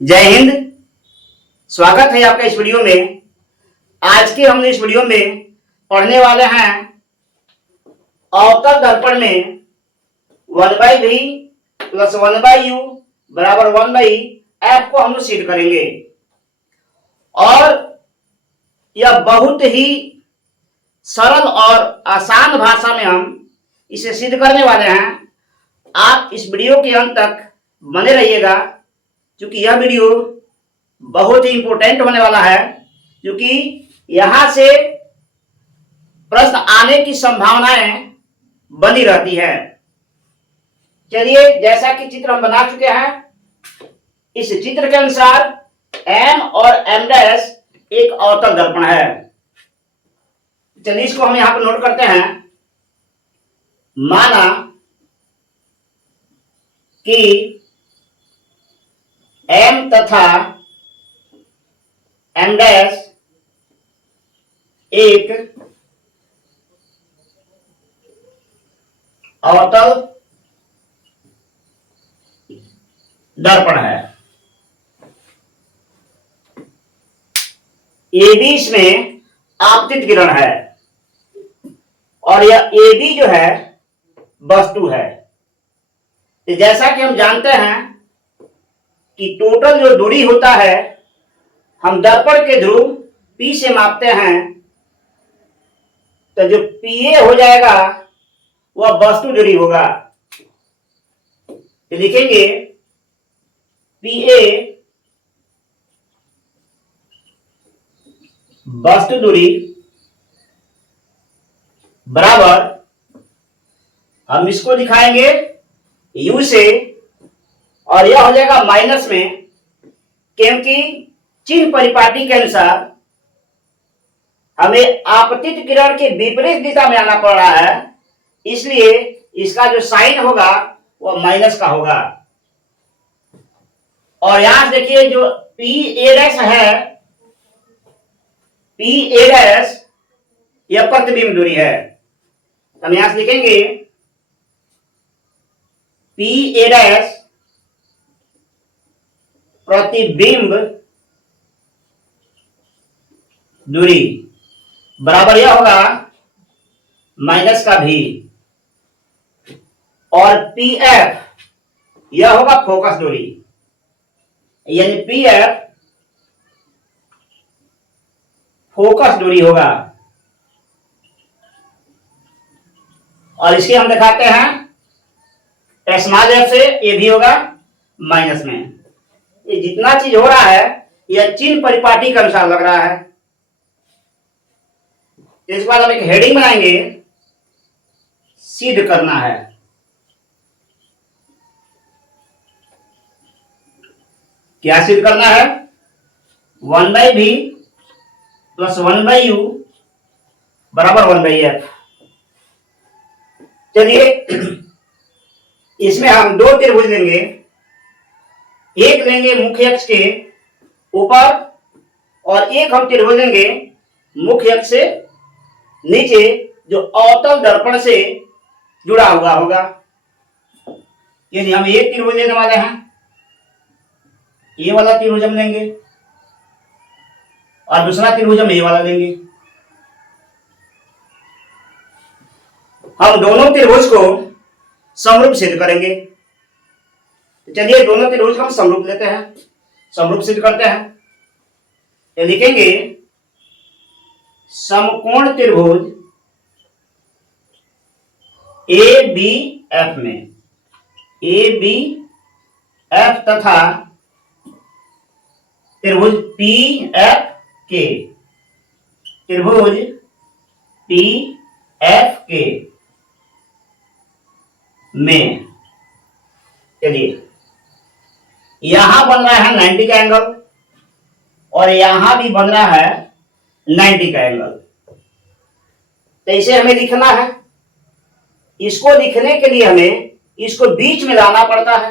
जय हिंद। स्वागत है आपका इस वीडियो में। आज के हम इस वीडियो में पढ़ने वाले हैं अवतल दर्पण में 1/v प्लस 1/u बराबर 1/f को हम लोग सिद्ध करेंगे। और यह बहुत ही सरल और आसान भाषा में हम इसे सिद्ध करने वाले हैं। आप इस वीडियो के अंत तक बने रहिएगा, क्योंकि यह वीडियो बहुत ही इंपॉर्टेंट होने वाला है, क्योंकि यहां से प्रश्न आने की संभावनाएं बनी रहती है। चलिए, जैसा कि चित्र हम बना चुके हैं, इस चित्र के अनुसार m और m' एक अवतल दर्पण है। चलिए, इसको हम यहां पर नोट करते हैं। माना कि m तथा m' एक अवतल दर्पण है। AB इसमें आपतित किरण है और यह AB जो है वस्तु है। तो जैसा कि हम जानते हैं कि टोटल जो दूरी होता है, हम दर्पण के ध्रुव P से मापते हैं, तो जो PA हो जाएगा वह वस्तु दूरी होगा। तो लिखेंगे PA वस्तु दूरी बराबर, हम इसको दिखाएंगे U से, और यह हो जाएगा माइनस में, क्योंकि चिन्ह परिपाटी के अनुसार हमें आपतित किरण के विपरीत दिशा में आना पड़ रहा है, इसलिए इसका जो साइन होगा वह माइनस का होगा। और यहां से देखिए, जो PA' है, PA' यह प्रतिबिंब दूरी है। हम यहां से लिखेंगे PA' प्रतिबिंब दूरी बराबर यह होगा माइनस का भी, और PF यह होगा फोकस दूरी, यानी PF फोकस दूरी होगा। और इसके हम दिखाते हैं स्मॉल f से, ये भी होगा माइनस में। ये जितना चीज हो रहा है यह चिन्ह परिपाटी के अनुसार लग रहा है। इसके बाद हम एक हेडिंग बनाएंगे, सिद्ध करना है। क्या सिद्ध करना है? 1/v प्लस 1/u बराबर 1/f। चलिए, इसमें हम दो त्रिभुज लेंगे। एक लेंगे मुख्य अक्ष के ऊपर और एक हम त्रिभुज लेंगे मुख्य अक्ष से नीचे, जो अवतल दर्पण से जुड़ा हुआ होगा। यानी हम एक त्रिभुज लेने वाले हैं, ये वाला त्रिभुज हम लेंगे, और दूसरा त्रिभुज हम ये वाला लेंगे। हम दोनों त्रिभुज को समरूप सिद्ध करेंगे। चलिए, दोनों त्रिभुज को हम समरूप लेते हैं, समरूप सिद्ध करते हैं। तो लिखेंगे समकोण त्रिभुज ABF में ABF तथा त्रिभुज PFK, त्रिभुज PFK में, चलिए, यहां बन रहा है 90 का एंगल और यहां भी बन रहा है 90 का एंगल। तो इसे हमें लिखना है। इसको लिखने के लिए हमें इसको बीच में लाना पड़ता है,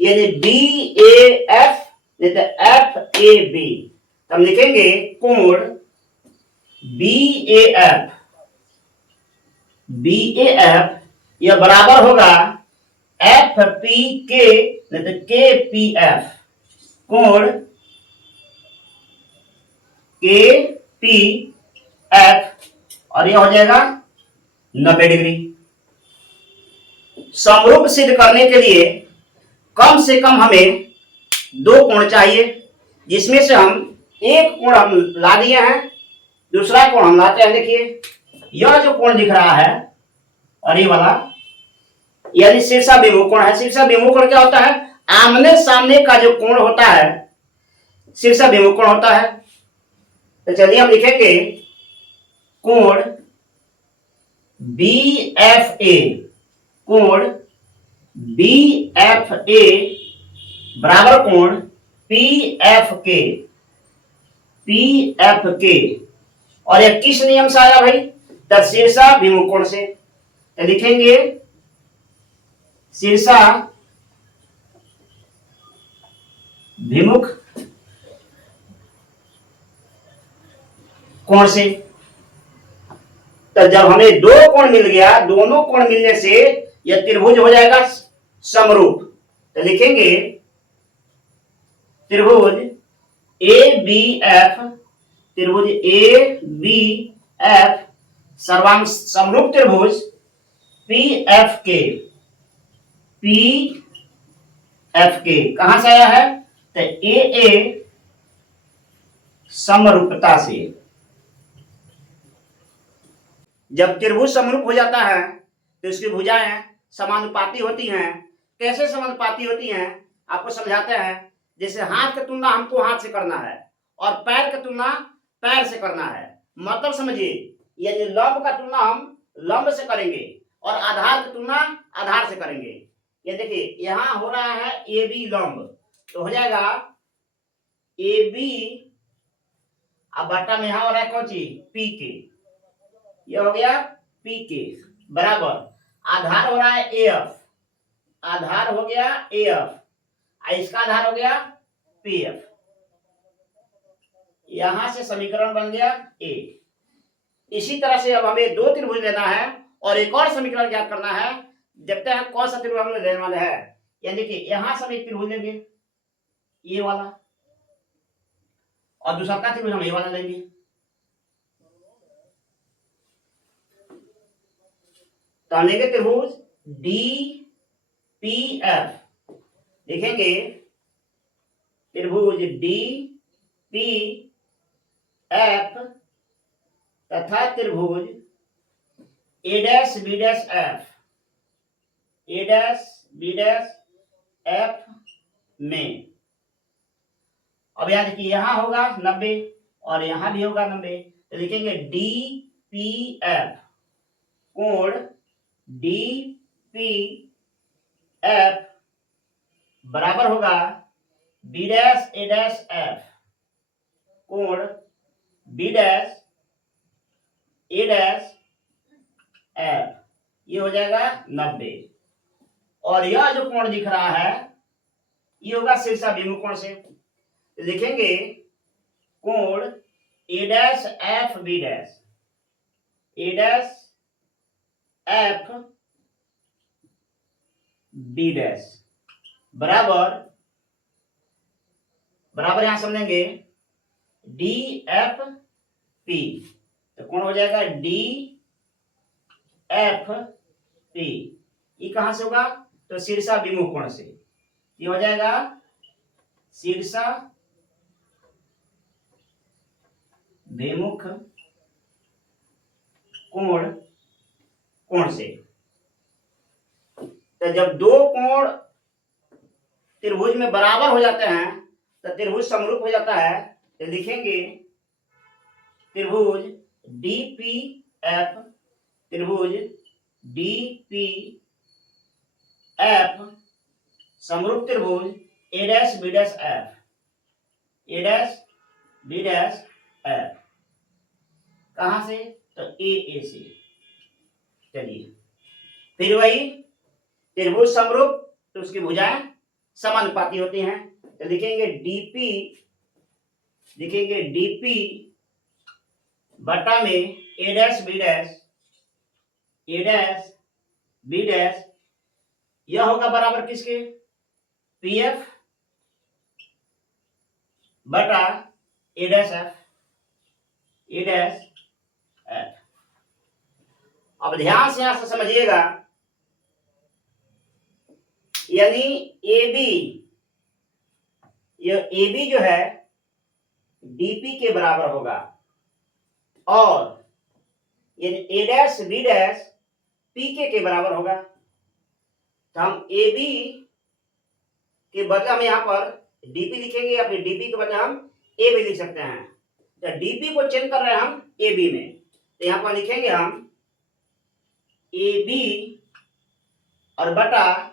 यानी BAF नहीं तो FAB। हम लिखेंगे कोण BAF यह बराबर होगा FPK नहीं तो KPF। कोण के पी एफ और यह हो जाएगा 90 डिग्री। समरूप सिद्ध करने के लिए कम से कम हमें दो कोण चाहिए, जिसमें से हम एक कोण हम ला दिए हैं, दूसरा कोण हम लाते हैं। देखिए यह जो कोण दिख रहा है और ये वाला यानी शीर्षाभिमुख कोण है। शीर्षाभिमुख कोण क्या होता है? आमने सामने का जो कोण होता है शीर्षाभिमुख कोण होता है। तो चलिए हम लिखेंगे कोण बी एफ ए, कोण बी एफ ए बराबर कोण पी एफ के, पी एफ के। और यह किस नियम से आया भाई? शीर्षाभिमुख कोण से। तो लिखेंगे शीर्षाभिमुख कोण से। तो जब हमें दो कोण मिल गया, दोनों कोण मिलने से यह त्रिभुज हो जाएगा समरूप। तो लिखेंगे त्रिभुज ए बी एफ, त्रिभुज ए बी एफ सर्वांग समरूप त्रिभुज पी एफ के, पी एफ के कहां से आया है? तो ए समरूपता से। जब त्रिभुज समरूप हो जाता है तो इसकी भुजाएं समानुपाती होती हैं। कैसे समानुपाती होती हैं आपको समझाते हैं। जैसे हाथ की तुलना हमको हाथ से करना है और पैर की तुलना पैर से करना है। मतलब समझिए, यदि लंब का तुलना हम लंब से करेंगे और आधार की तुलना आधार से करेंगे। ये देखिए यहां हो रहा है ए बी लंब, तो हो जाएगा ए बी, अब बट्टा में यहां हो रहा है कौन चीज? पी के। ये हो गया पी के बराबर आधार हो रहा है ए एफ, आधार हो गया ए एफ, इसका आधार हो गया पी एफ। यहां से समीकरण बन गया ए। इसी तरह से अब हमें दो त्रिभुज लेना है और एक और समीकरण ज्ञात करना है। देखते हैं कौन सा त्रिभुज हम लेने वाले हैं। यानी कि यहां से हम एक त्रिभुज लेंगे ये वाला, और दूसरा का त्रिभुज हम ये वाला लेंगे। तो हम लेंगे त्रिभुज डी पी एफ, लिखेंगे त्रिभुज डी पी एफ तथा त्रिभुज ए dash B dash F, A dash B dash F में। अब याद देखिए यहां होगा 90 और यहां भी होगा 90। तो लिखेंगे डी पी एफ, कोण डी पी एफ बराबर होगा बी डैश ए डैश एफ, कोण बी डैश ए डैश एफ। ये हो जाएगा 90। और यह जो कोण दिख रहा है ये होगा शीर्षाभिमुख कोण से। लिखेंगे कोण ए डैश एफ बी डैश, ए डैश एफ बी डैश बराबर बराबर यहां समझेंगे डी एफ पी। तो कौन हो जाएगा डी एफ पी। ये कहां से होगा? तो शीर्षाभिमुख कोण से। ये हो जाएगा शीर्षाभिमुख कोण कोण से। तो जब दो कोण त्रिभुज में बराबर हो जाते हैं तो त्रिभुज समरूप हो जाता है। तो लिखेंगे त्रिभुज डी पी एफ, त्रिभुज डी पी एफ समरूप त्रिभुज ए dash B dash F, A dash B dash F. कहां से? तो ए से। चलिए फिर वही त्रिभुज समरूप तो उसकी भुजाएं समानुपाती होती हैं। तो लिखेंगे डीपी, लिखेंगे डीपी बटा में ए डैश बी डैश, ए डैश बी डैश। यह होगा बराबर किसके? पी एफ बटा ए dash F, A dash F. अब ध्यान से यहां से समझिएगा, यानी ए बी, ये ए बी जो है डीपी के बराबर होगा, और यानी ए डैश बी डैश पीके के बराबर होगा। तो हम ए बी के बदले हम यहाँ पर डीपी लिखेंगे, या फिर डीपी के बदले हम ए बी लिख सकते हैं। तो डीपी को चेंज कर रहे हैं हम ए बी में, तो यहाँ पर लिखेंगे हम ए बी और बटा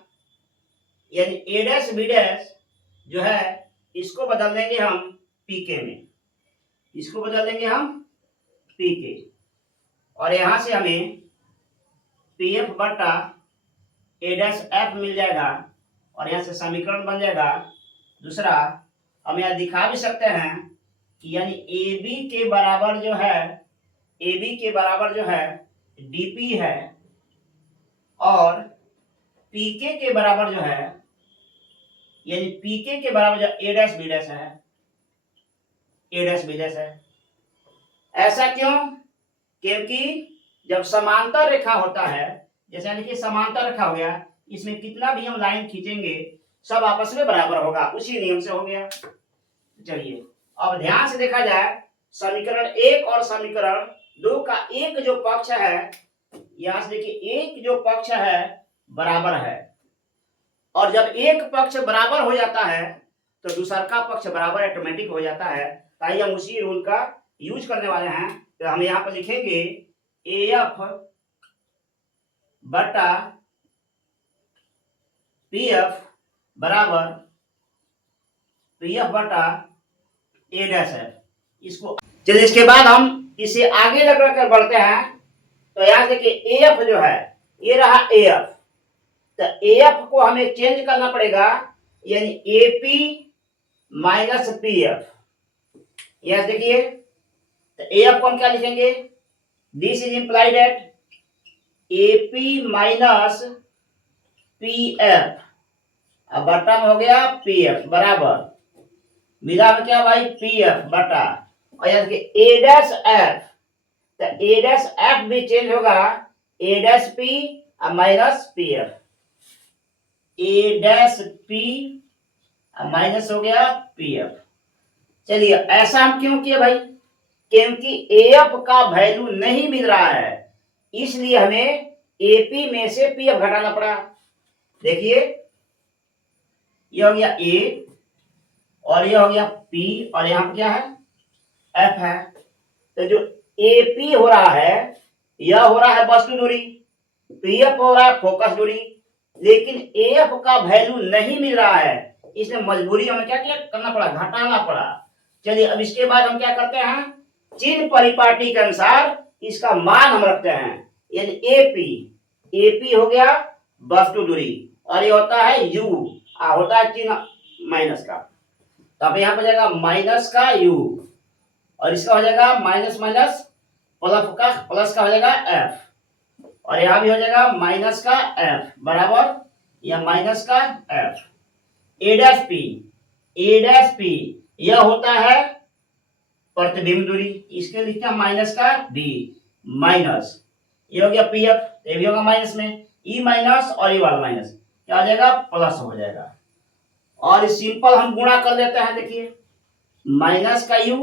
यानी ए डैश बी डैश जो है इसको बदल देंगे हम पीके में, इसको बदल देंगे हम पीके, और यहां से हमें पी एफ बटा ए डैश एफ मिल जाएगा, और यहां से समीकरण बन जाएगा दूसरा। हम यहां दिखा भी सकते हैं कि यानी ए बी के बराबर जो है, ए बी के बराबर जो है डीपी है, और पीके के बराबर जो है यानी पीके के बराबर जो ए डैश बी डैश है, ए डैश बी डैश है। ऐसा क्यों? क्योंकि जब समांतर रेखा होता है, जैसे देखिए समांतर रेखा हो गया, इसमें कितना भी हम लाइन खींचेंगे सब आपस में बराबर होगा, उसी नियम से हो गया। चलिए अब ध्यान से देखा जाए, समीकरण 1 और समीकरण 2 का एक जो पक्ष है, यहां से देखिए एक जो पक्ष है बराबर है, और जब एक पक्ष बराबर हो जाता है तो दूसरा का पक्ष बराबर ऑटोमेटिक हो जाता है। ताकि हम उसी रूल का यूज करने वाले हैं। तो हम यहाँ पर लिखेंगे ए एफ बटा पी एफ बराबर पी एफ बटा ए डैश एफ। इसको चलिए इसके बाद हम इसे आगे लेकर बढ़ते हैं। तो यहाँ देखिए ए एफ जो है ये रहा ए एफ, तो ए एफ को हमें चेंज करना पड़ेगा, यानी A P minus P F. Yes देखिए, तो ए एफ को हम क्या लिखेंगे, this is implied at A P minus P F, अब बटा में हो गया पी एफ बराबर मिला में क्या भाई पी एफ बटा, और यानी कि ए डैश एफ, तो ए डैश एफ भी चेंज होगा A dash P minus P F, A dash P minus हो गया पी एफ। चलिए ऐसा हम क्यों किए भाई, क्योंकि ए एफ का वैल्यू नहीं मिल रहा है, इसलिए हमें ए पी में से पी एफ घटाना पड़ा। देखिए ये हो गया ए और ये हो गया पी, और यहाँ पे क्या है एफ है। तो जो ए पी हो रहा है यह हो रहा है वस्तु दूरी, पी एफ हो रहा है फोकस दूरी, लेकिन ए एफ का वैल्यू नहीं मिल रहा है, इसलिए मजबूरी हमें क्या करना पड़ा, घटाना पड़ा। चलिए अब इसके बाद हम क्या करते हैं, चिन्ह परिपाटी के अनुसार इसका मान हम रखते हैं, यानी ए पी हो गया वस्तु दूरी, और ये होता है यू, होता है चिन्ह माइनस का, तो अब यहाँ पे जाएगा माइनस का यू, और इसका हो जाएगा माइनस माइनस प्लस का हो जाएगा एफ, और यहाँ भी हो जाएगा माइनस का एफ बराबर या माइनस का एफ। ए डैश पी यह होता है प्रतिबिंब दूरी, इसके लिखते हैं माइनस का बी माइनस, ये हो गया पी एफ, ये भी होगा माइनस में, ई माइनस और ई वाला माइनस क्या हो जाएगा प्लस हो जाएगा, और सिंपल हम गुणा कर लेते हैं। देखिए माइनस का यू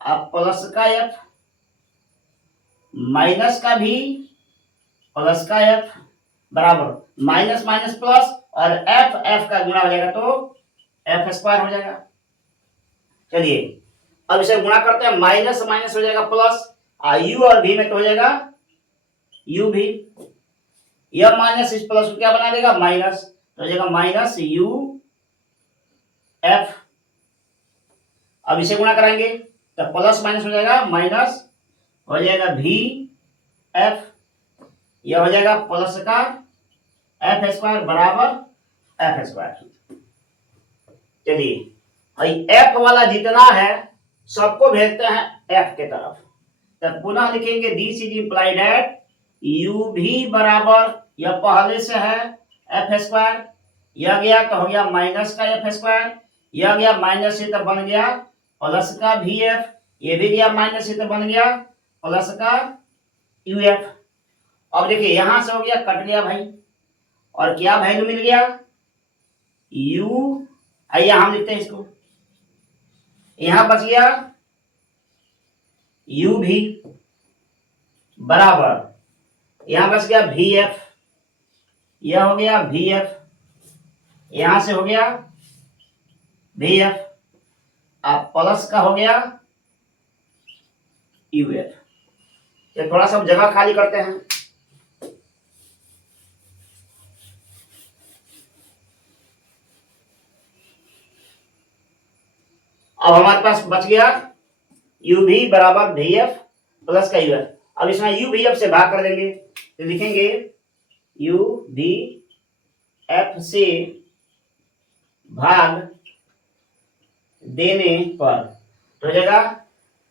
अब प्लस का एफ, माइनस का भी प्लस का एफ बराबर माइनस माइनस प्लस, और एफ का गुणा हो जाएगा तो एफ स्क्वायर हो जाएगा। चलिए अब इसे गुणा करते हैं, माइनस माइनस हो जाएगा प्लस, यू और भी में तो हो जाएगा यू भी, यह माइनस इस प्लस को क्या बना देगा माइनस, तो हो जाएगा माइनस यू एफ। अब इसे गुणा कराएंगे तो प्लस माइनस हो जाएगा माइनस, हो जाएगा भी एफ, यह हो जाएगा प्लस का एफ स्क्वायर बराबर एफ स्क्वायर। चलिए एफ वाला जितना है सबको भेजते हैं एफ के तरफ, तब पुनः लिखेंगे this is implied at U भी बराबर, यह पहले से है एफ स्क्वायर, यह गया तो हो गया माइनस का एफ स्क्वायर, यह गया माइनस से तब बन गया प्लस का वी एफ, ये भी गया माइनस से तब बन गया प्लस का यू एफ। अब देखिए यहां से हो गया कट गया भाई, और क्या वैल्यू मिल गया यू, आइए हम लिखते हैं इसको, यहां बच गया यू भी बराबर, यहां बच गया वी एफ, यह हो गया वी एफ, यहां से हो गया वी एफ, अब प्लस का हो गया यू एफ। तो थोड़ा सा जगह खाली करते हैं। अब हमारे पास बच गया यू भी बराबर वी एफ प्लस का यू एफ। अब इसमें यू वी एफ से भाग कर देंगे तो लिखेंगे यू वी एफ से भाग देने पर तो हो जाएगा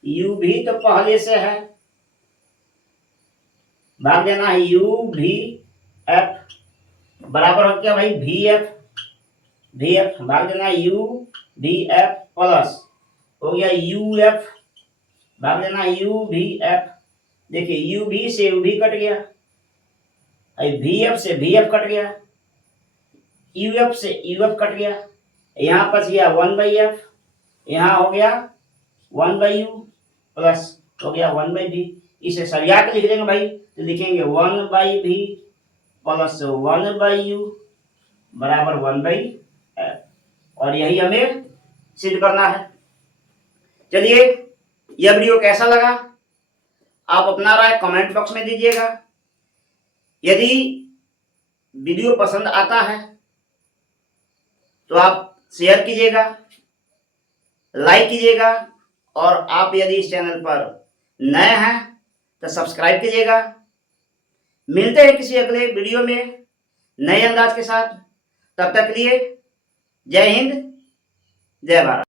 यू भी तो पहले से है, भाग देना है यू भी एफ बराबर हो गया भाई वी एफ, वी एफ भाग देना है यू वी एफ प्लस हो गया यू एफ, भाग देना है यू वी एफ। देखिए यू भी से यू भी कट गया, वी एफ से वी एफ कट गया, यू एफ से यू एफ कट गया, यहाँ बच गया वन बाई एफ, यहाँ हो गया वन बाई यू प्लस हो गया वन बाई वी। इसे सरिया के लिख देंगे भाई तो लिखेंगे one by V plus one by U बराबर वन बाई एफ, और यही हमें सिद्ध करना है। चलिए यह वीडियो कैसा लगा आप अपना राय कमेंट बॉक्स में दीजिएगा। यदि वीडियो पसंद आता है तो आप शेयर कीजिएगा, लाइक कीजिएगा, और आप यदि इस चैनल पर नए हैं तो सब्सक्राइब कीजिएगा। मिलते हैं किसी अगले वीडियो में नए अंदाज के साथ, तब तक के लिए जय हिंद जय भारत।